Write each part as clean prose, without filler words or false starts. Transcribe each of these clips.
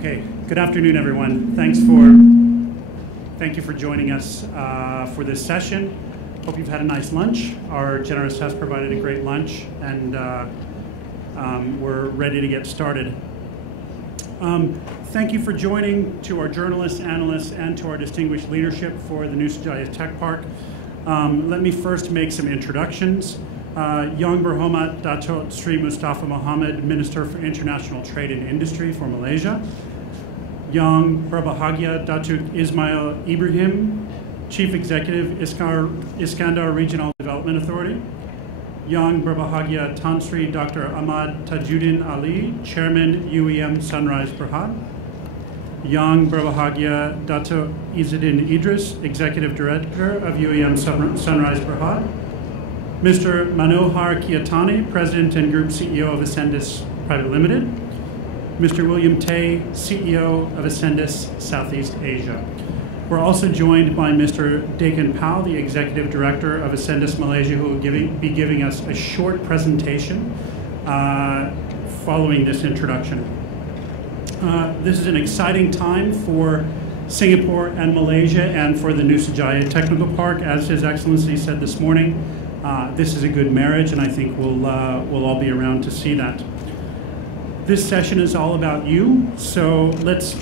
Okay, good afternoon, everyone. Thank you for joining us for this session. Hope you've had a nice lunch. Our generous has provided a great lunch, and we're ready to get started. Thank you for joining, to our journalists, analysts, and to our distinguished leadership for the Nusajaya Tech Park. Let me first make some introductions. Yang Berhormat Datuk Sri Mustafa Mohamad, Minister for International Trade and Industry for Malaysia. Yang Berbahagia Datuk Ismail Ibrahim, Chief Executive, Iskandar Regional Development Authority. Yang Berbahagia Tan Sri Dr. Ahmad Tajuddin Ali, Chairman UEM Sunrise Berhad. Yang Berbahagia Datuk Izzuddin Idris, Executive Director of UEM Sunrise Berhad. Mr. Manohar Kiatani, President and Group CEO of Ascendis Private Limited. Mr. William Tay, CEO of Ascendis Southeast Asia. We're also joined by Mr. Dakin Pal, the Executive Director of Ascendis Malaysia, who will be giving us a short presentation following this introduction. This is an exciting time for Singapore and Malaysia and for the Nusajaya Technical Park. As His Excellency said this morning, this is a good marriage, and I think we'll all be around to see that. This session is all about you, so let's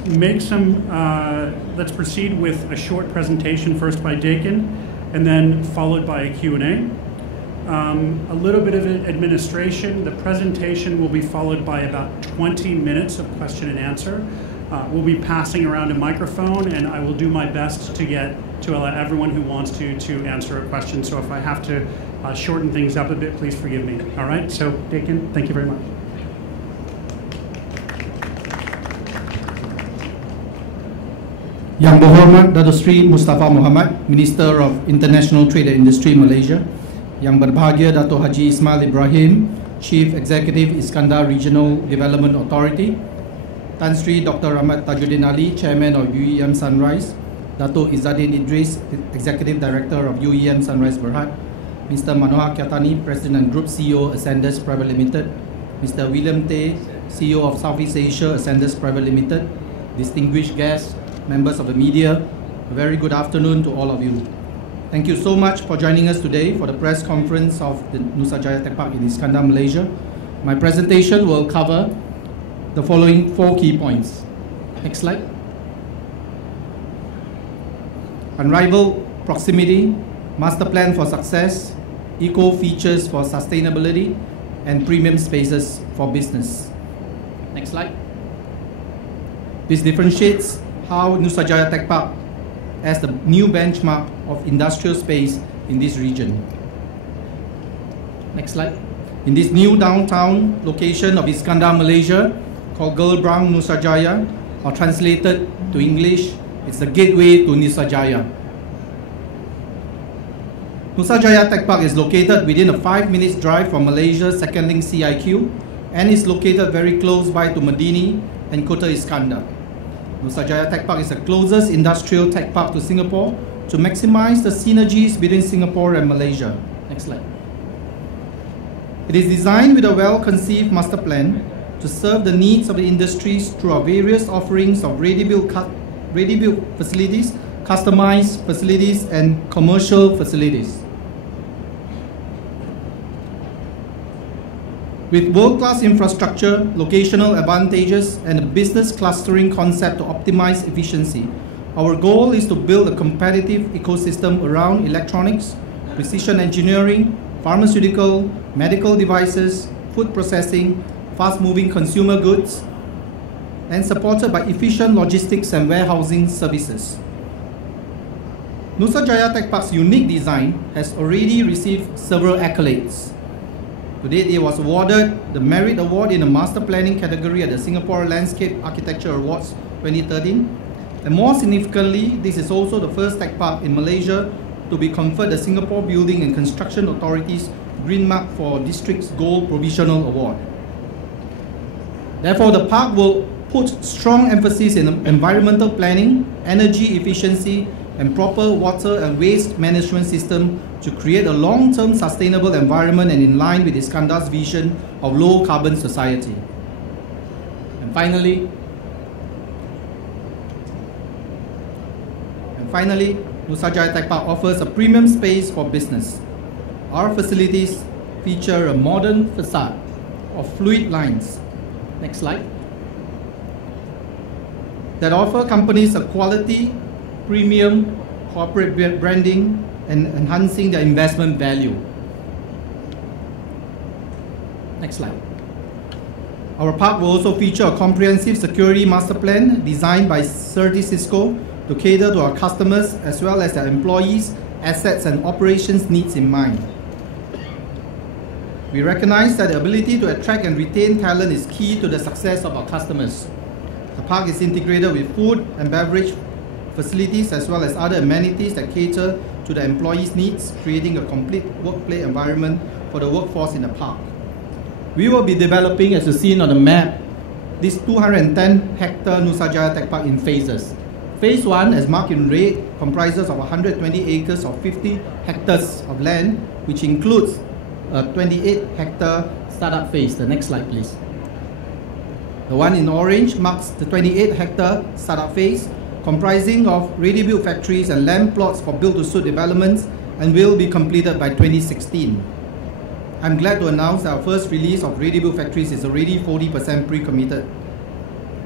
proceed with a short presentation, first by Dakin, and then followed by a Q&A. A little bit of administration. The presentation will be followed by about 20 minutes of question and answer. We'll be passing around a microphone, and I will do my best to allow everyone who wants to answer a question. So if I have to shorten things up a bit, please forgive me. All right, so Dakin, thank you very much. Yang Berhormat Datuk Sri Mustafa Mohamad, Minister of International Trade and Industry Malaysia. Yang Berbahagia Datuk Haji Ismail Ibrahim, Chief Executive Iskandar Regional Development Authority. Tan Sri Dr. Ahmad Tajuddin Ali, Chairman of UEM Sunrise. Datuk Izzuddin Idris, Executive Director of UEM Sunrise Berhad. Mr. Manohar Kiatani, President and Group CEO Ascendis Private Limited. Mr. William Tay, CEO of Southeast Asia Ascendis Private Limited. Distinguished guests, members of the media, a very good afternoon to all of you. Thank you so much for joining us today for the press conference of the Nusajaya Tech Park in Iskandar, Malaysia. My presentation will cover the following 4 key points. Next slide. Unrivaled proximity, master plan for success, eco features for sustainability, and premium spaces for business. Next slide. This differentiates how Nusajaya Tech Park as the new benchmark of industrial space in this region. Next slide. In this new downtown location of Iskandar, Malaysia, called Gelbrang Nusajaya, or translated to English, it's the gateway to Nusajaya. Nusajaya Tech Park is located within a 5 minutes drive from Malaysia's second link CIQ and is located very close by to Medini and Kota Iskandar. Nusajaya Tech Park is the closest industrial tech park to Singapore to maximize the synergies between Singapore and Malaysia. Next slide. It is designed with a well-conceived master plan to serve the needs of the industries through our various offerings of ready-built facilities, customized facilities, and commercial facilities. With world-class infrastructure, locational advantages, and a business clustering concept to optimize efficiency, our goal is to build a competitive ecosystem around electronics, precision engineering, pharmaceutical, medical devices, food processing, fast-moving consumer goods, and supported by efficient logistics and warehousing services. Nusajaya Tech Park's unique design has already received several accolades. To date, it was awarded the Merit Award in the Master Planning category at the Singapore Landscape Architecture Awards 2013. And more significantly, this is also the first tech park in Malaysia to be conferred the Singapore Building and Construction Authority's Green Mark for District's Gold Provisional Award. Therefore, the park will put strong emphasis in environmental planning, energy efficiency, and proper water and waste management system to create a long-term sustainable environment and in line with Iskandar's vision of low-carbon society. And finally, Finally, Nusa Jaya Tech Park offers a premium space for business. Our facilities feature a modern facade of fluid lines. Next slide. That offer companies a quality, premium, corporate branding and enhancing their investment value. Next slide. Our park will also feature a comprehensive security master plan designed by Certis Cisco to cater to our customers as well as their employees, assets and operations needs in mind. We recognize that the ability to attract and retain talent is key to the success of our customers. The park is integrated with food and beverage facilities as well as other amenities that cater to the employees' needs, creating a complete workplace environment for the workforce in the park. We will be developing, as you see on the map, this 210-hectare Nusa Jaya Tech Park in phases. Phase 1, as marked in red, comprises of 120 acres of 50 hectares of land, which includes a 28-hectare startup phase. The next slide, please. The one in orange marks the 28-hectare startup phase, comprising of ready-built factories and land plots for build-to-suit developments, and will be completed by 2016. I'm glad to announce that our first release of ready-built factories is already 40% pre-committed.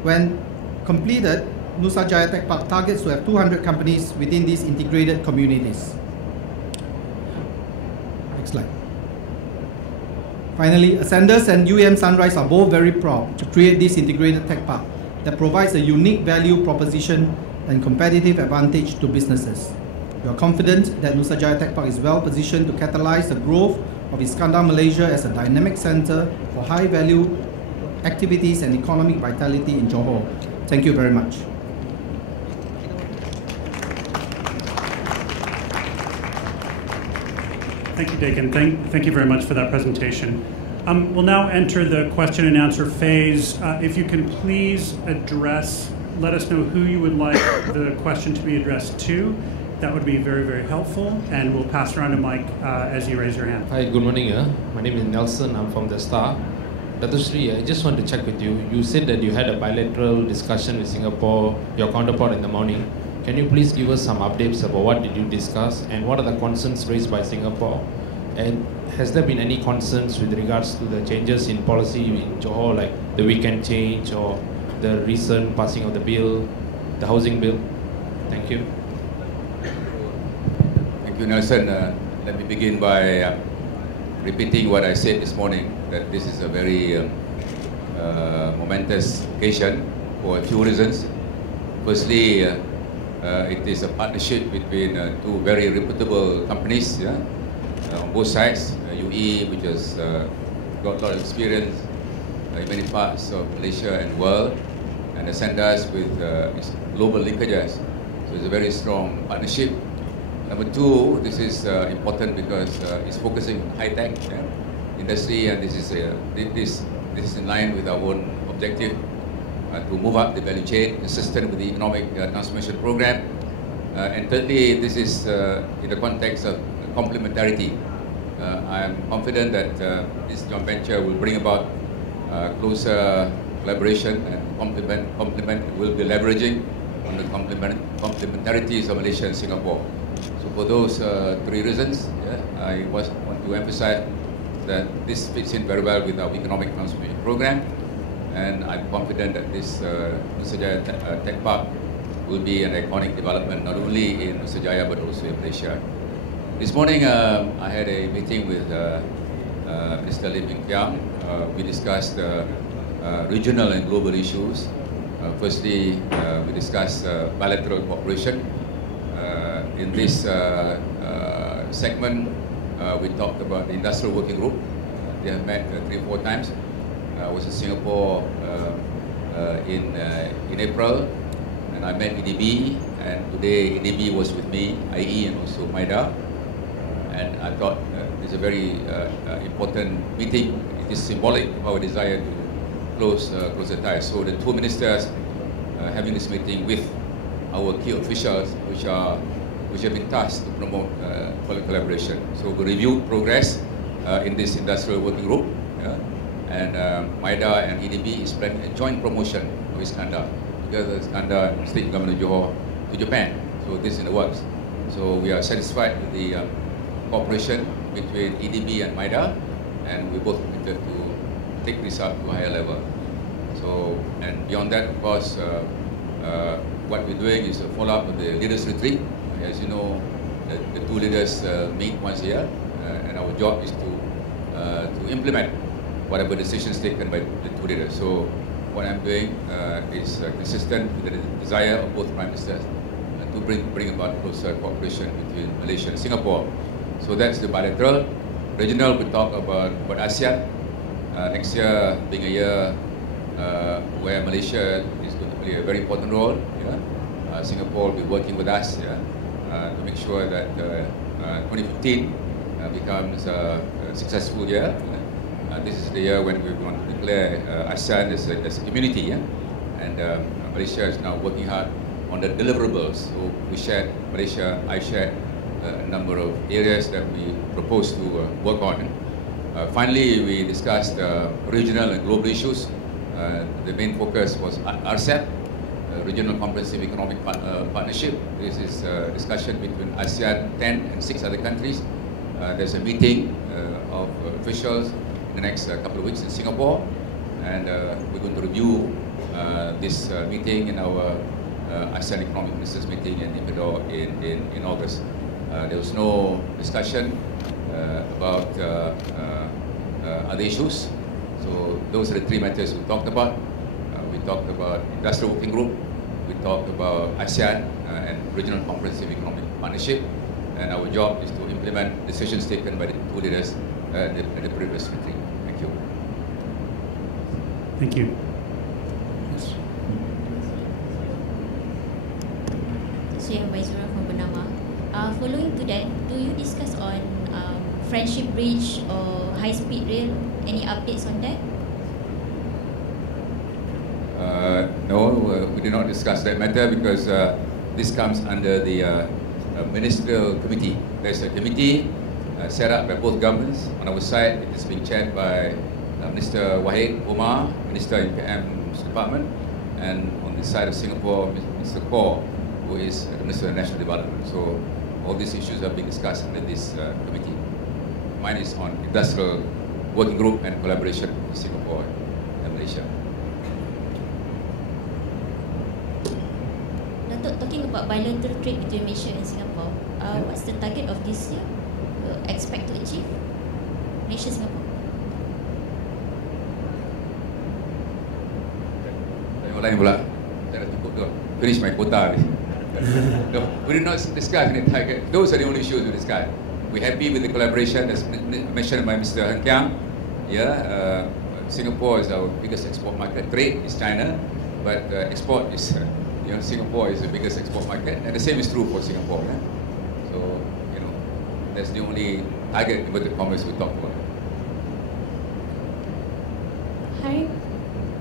When completed, Nusa Jaya Tech Park targets to have 200 companies within these integrated communities. Next slide. Finally, Ascendas and UEM Sunrise are both very proud to create this integrated tech park that provides a unique value proposition and competitive advantage to businesses. We are confident that Nusa Jaya Tech Park is well positioned to catalyze the growth of Iskandar Malaysia as a dynamic center for high-value activities and economic vitality in Johor. Thank you very much. Thank you, Dakin. Thank you very much for that presentation. We'll now enter the question and answer phase. If you can please let us know who you would like the question to be addressed to. That would be very, very helpful, and we'll pass around to Mike as you raise your hand. Hi, good morning. My name is Nelson. I'm from The Star. Dato Sri, I just want to check with you. You said that you had a bilateral discussion with Singapore, your counterpart in the morning. Can you please give us some updates about what did you discuss and what are the concerns raised by Singapore? And has there been any concerns with regards to the changes in policy in Johor, like the weekend change or the recent passing of the bill, the housing bill? Thank you. Thank you, Nelson. Let me begin by repeating what I said this morning, that this is a very momentous occasion for a few reasons. Firstly, it is a partnership between two very reputable companies on both sides. UE, which has got a lot of experience in many parts of Malaysia and world, and Ascendas with its global linkages. So it's a very strong partnership. Number two, this is important because it's focusing on high-tech industry, and this is in line with our own objective to move up the value chain, consistent with the economic transformation program. And thirdly, this is in the context of complementarity. I am confident that this joint venture will bring about closer collaboration and complement will be leveraging on the complementarities of Malaysia and Singapore. So for those three reasons, I want to emphasize that this fits in very well with our economic transformation program, and I'm confident that this Nusa Jaya Tech Park will be an iconic development not only in Nusa Jaya but also in Malaysia. This morning I had a meeting with Mr. Lim Eng Kiang. We discussed regional and global issues. Firstly, we discussed bilateral cooperation. In this segment, we talked about the industrial working group. They have met 3 or 4 times. I was in Singapore in April, and I met EDB, and today EDB was with me, IE and also MIDA. And I thought it's a very important meeting. It is symbolic of our desire to close the ties. So the two ministers having this meeting with our key officials, which have been tasked to promote collaboration. So we reviewed progress in this industrial working group, and MIDA and EDB is planning a joint promotion of Iskandar, together with Iskandar and State Government of Johor to Japan. So this is in the works. So we are satisfied with the cooperation between EDB and MIDA, and we both committed to take this up to a higher level. So, and beyond that, of course, what we're doing is a follow-up of the leaders' retreat. As you know, the two leaders meet once a year, and our job is to implement whatever decisions taken by the two leaders. So what I'm doing is consistent with the desire of both Prime Ministers to bring about closer cooperation between Malaysia and Singapore. So that's the bilateral. Regional, we talk about ASEAN. Next year being a year where Malaysia is going to play a very important role. Singapore will be working with us to make sure that 2015 becomes a successful year. This is the year when we want to declare ASEAN as a community, and Malaysia is now working hard on the deliverables. So we shared, Malaysia, I shared a number of areas that we propose to work on. Finally, we discussed regional and global issues. The main focus was RCEP, Regional Comprehensive Economic Partnership. This is a discussion between ASEAN 10 and 6 other countries. There's a meeting of officials in the next couple of weeks in Singapore, and we're going to review this meeting in our ASEAN Economic Ministers meeting in Ecuador in August. There was no discussion about other issues. So those are the three matters we talked about. We talked about Industrial Working Group, we talked about ASEAN and Regional Comprehensive Economic Partnership, and our job is to implement decisions taken by the two leaders at the previous retreat. Thank you. Thank you. Yes. Saya Baizura from Bernama. Following to that, do you discuss on Friendship Bridge or high-speed rail? Any updates on that? No, we did not discuss that matter because this comes under the ministerial committee. There's a committee set up by both governments. On our side, it is being chaired by Minister Wahid Omar, Minister in PM's department, and on the side of Singapore, Mr. Kaur, who is the Minister of National Development. So all these issues are being discussed under this committee. Mine is on Industrial Working Group and collaboration with Singapore and Malaysia. Datuk, talking about bilateral trade between Malaysia and Singapore, what's the target of this year? Expect to achieve Malaysia Singapore? Yang lain pula, saya dah cukup tu. Finish my quota ni. No, we did not discuss any target. Those are the only issues we discussed. We're happy with the collaboration as mentioned by Mr. Han Kiang. Yeah, Singapore is our biggest export market. Trade is China, but export is, Singapore is the biggest export market, and the same is true for Singapore. So, that's the only target inverted commerce we talk about. Hi,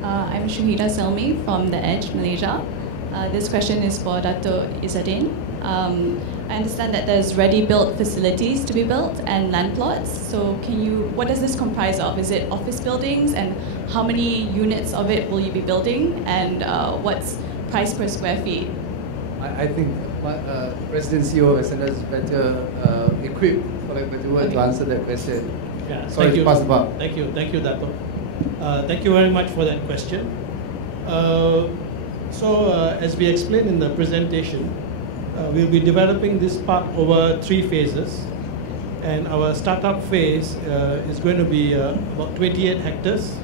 I'm Shuhida Selmi from The Edge, Malaysia. This question is for Dato' Izzaddin. I understand that there's ready-built facilities to be built and land plots. So what does this comprise of? Is it office buildings, and how many units of it will you be building, and what's price per square feet? I think President CEO of SNS is better equipped for to answer that question. Yeah, sorry to pass the bar. Thank you, Dato'. Thank you very much for that question. As we explained in the presentation, we'll be developing this park over 3 phases, and our startup phase is going to be about 28 hectares.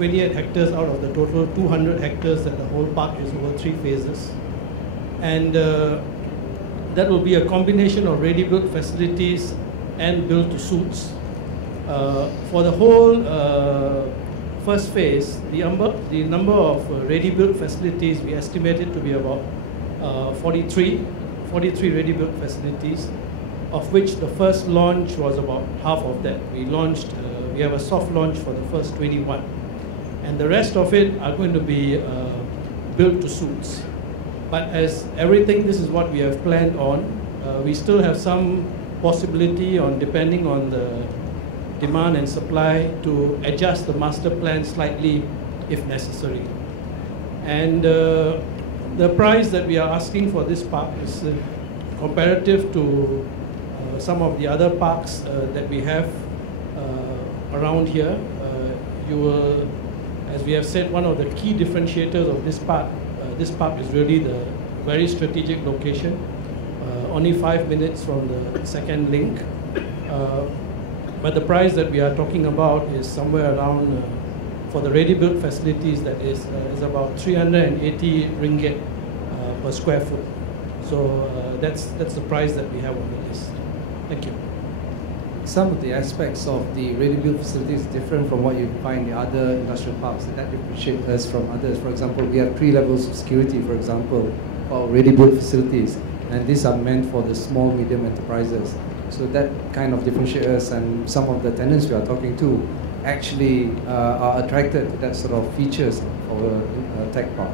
28 hectares out of the total 200 hectares that the whole park is over 3 phases. And that will be a combination of ready-built facilities and built-to-suits. For the whole first phase, the number of ready-built facilities we estimated to be about 43 ready-built facilities, of which the first launch was about half of that. We have a soft launch for the first 21. And the rest of it are going to be built to suits. But as everything, this is what we have planned on. We still have some possibility depending on the demand and supply to adjust the master plan slightly if necessary. And The price that we are asking for this park is comparative to some of the other parks that we have around here. You will, as we have said, one of the key differentiators of this park is really the very strategic location, only 5 minutes from the second link. But the price that we are talking about is somewhere around, for the ready-built facilities, that is about 380 ringgit per square foot. So that's the price that we have on the list. Thank you. Some of the aspects of the ready-built facilities different from what you find in the other industrial parks that differentiate us from others. For example, we have 3 levels of security, for example, for ready-built facilities, and these are meant for the small, medium enterprises. So that kind of differentiates us, and some of the tenants we are talking to actually are attracted to that sort of features of a tech park.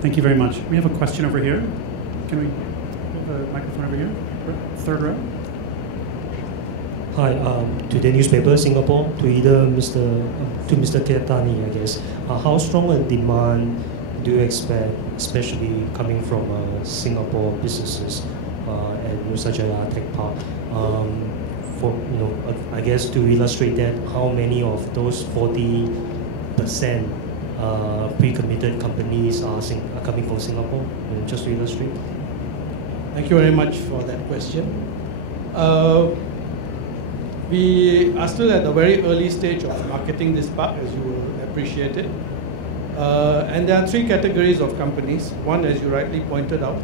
Thank you very much. We have a question over here. Can we have a microphone over here? Third row. Hi, Today Newspaper Singapore, to Mr. Keartani, I guess. How strong a demand do you expect, especially coming from Singapore businesses at Nusajaya Tech Park? For I guess to illustrate that, how many of those 40% pre-committed companies are coming from Singapore? Just to illustrate. Thank you very much for that question. We are still at the very early stage of marketing this park, as you will appreciate it. And there are 3 categories of companies. One, as you rightly pointed out,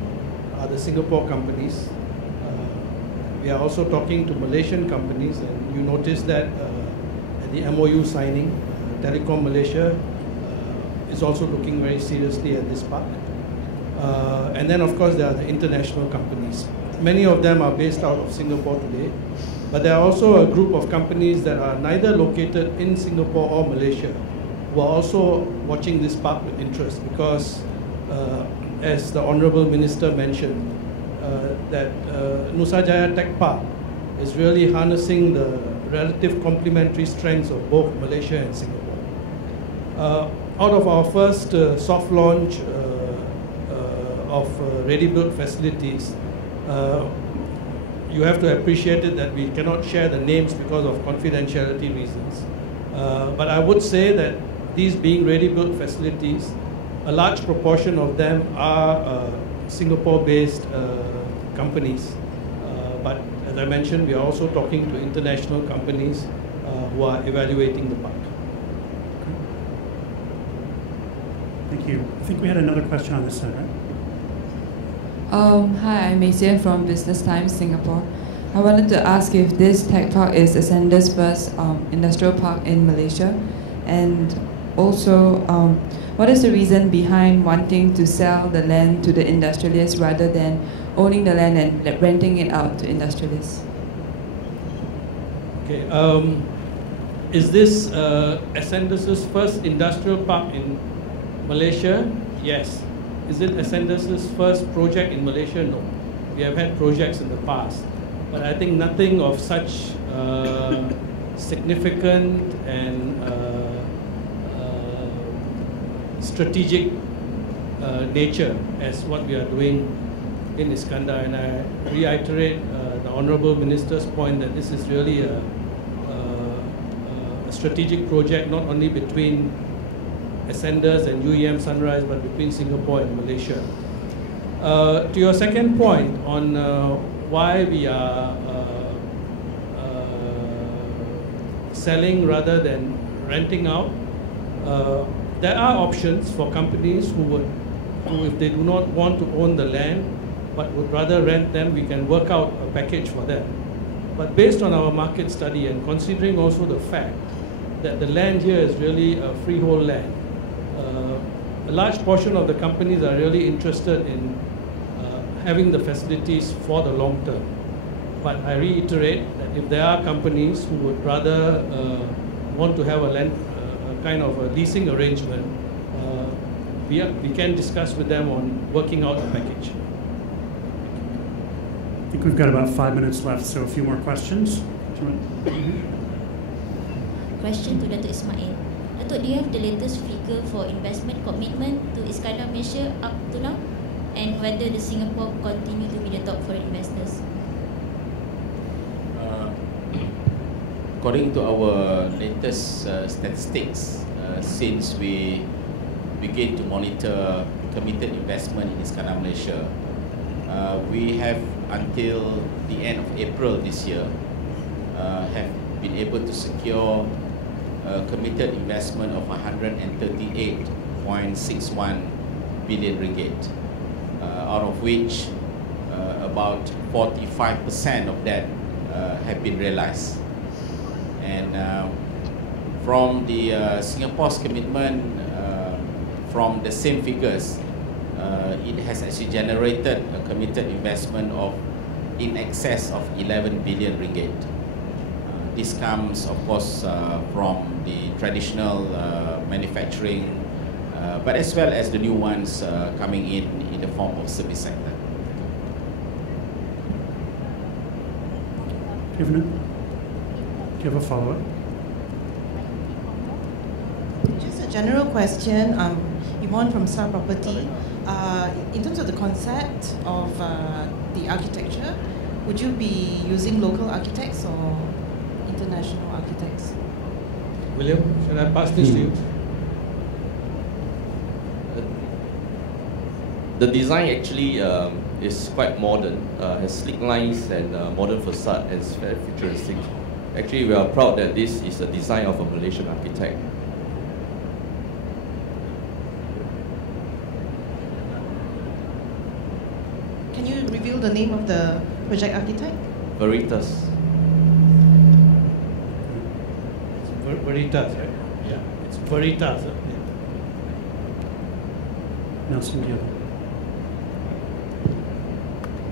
are the Singapore companies. We are also talking to Malaysian companies, and you notice that at the MOU signing, Telecom Malaysia is also looking very seriously at this park. And then, of course, there are the international companies. Many of them are based out of Singapore today, but there are also a group of companies that are neither located in Singapore or Malaysia who are also watching this park with interest, because as the Honourable Minister mentioned, that Nusajaya Tech Park is really harnessing the relative complementary strengths of both Malaysia and Singapore. Out of our first soft launch of ready-built facilities, you have to appreciate it that we cannot share the names because of confidentiality reasons. But I would say that these being ready-built facilities, a large proportion of them are Singapore-based companies. But as I mentioned, we are also talking to international companies who are evaluating the park. Thank you. I think we had another question on this side, right? Hi, I'm Maisian from Business Times, Singapore. I wanted to ask if this tech park is Ascenda's first industrial park in Malaysia, and also what is the reason behind wanting to sell the land to the industrialists rather than owning the land and renting it out to industrialists? Okay. Is this Ascenda's first industrial park in Malaysia? Yes. Is it Ascenda's first project in Malaysia? No. We have had projects in the past, but I think nothing of such significant and strategic nature as what we are doing in Iskandar. And I reiterate the Honourable Minister's point that this is really a strategic project, not only between Ascendas and UEM Sunrise, but between Singapore and Malaysia. To your second point on why we are selling rather than renting out, there are options for companies who, if they do not want to own the land, but would rather rent them, we can work out a package for them. But based on our market study and considering also the fact that the land here is really a freehold land, a large portion of the companies are really interested in having the facilities for the long term. But I reiterate that if there are companies who would rather want to have a land, kind of a leasing arrangement, we can discuss with them on working out a package. I think we've got about 5 minutes left, so a few more questions. Question to Dato' Ismail. Dato', do you have the latest figure for investment commitment to Iskandar Malaysia up to now? And whether the Singapore continue to be the top foreign investors? According to our latest statistics, since we begin to monitor committed investment in Iskandar Malaysia, we have until the end of April this year have been able to secure a committed investment of 138.61 billion ringgit, out of which about 45% of that have been realized. And from the Singapore's commitment, from the same figures, it has actually generated a committed investment of in excess of 11 billion ringgit. This comes, of course, from the traditional manufacturing, but as well as the new ones coming in the form of service sector. Do you have a follow-up? Just a general question. Yvonne from Star Property. In terms of the concept of the architecture, would you be using local architects or international architects? William, shall I pass this to you? The design actually is quite modern, has sleek lines and modern facade, and it's very futuristic. Actually, we are proud that this is a design of a Malaysian architect. Can you reveal the name of the project architect? Veritas. Veritas, right? Yeah, it's Veritas. Nelson, do you have?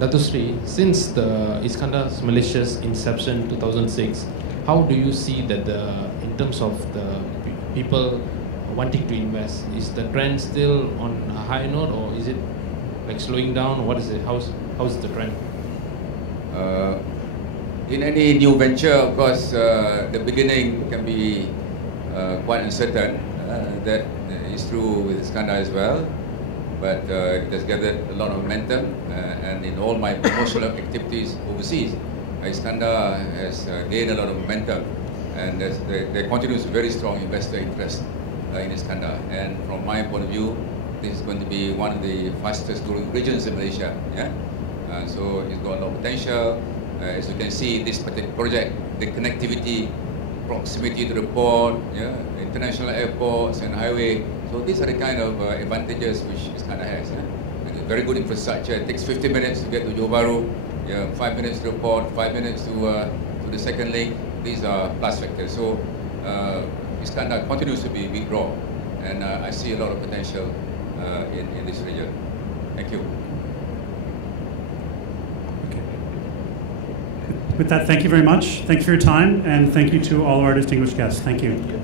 Dato' Sri, since the Iskandar Malaysia's inception 2006, how do you see that in terms of the people wanting to invest, is the trend still on a high note, or is it like slowing down? What is it? How's the trend? In any new venture, of course, the beginning can be quite uncertain. That is true with Iskandar as well. But it has gathered a lot of momentum, and in all my promotional activities overseas, Iskandar has gained a lot of momentum, and there continues very strong investor interest in Iskandar. And from my point of view, this is going to be one of the fastest growing regions in Malaysia. Yeah? So it's got a lot of potential. As you can see, this particular project, the connectivity, proximity to the port, yeah, international airports and highway. So these are the kind of advantages which Iskandar has. Yeah? Very good infrastructure. It takes 50 minutes to get to Johor Bahru, yeah, 5 minutes to the port, 5 minutes to the second link. These are plus factors. So Iskandar continues to be a big draw, and I see a lot of potential in this region. Thank you. With that, thank you very much. Thank you for your time, and thank you to all of our distinguished guests. Thank you.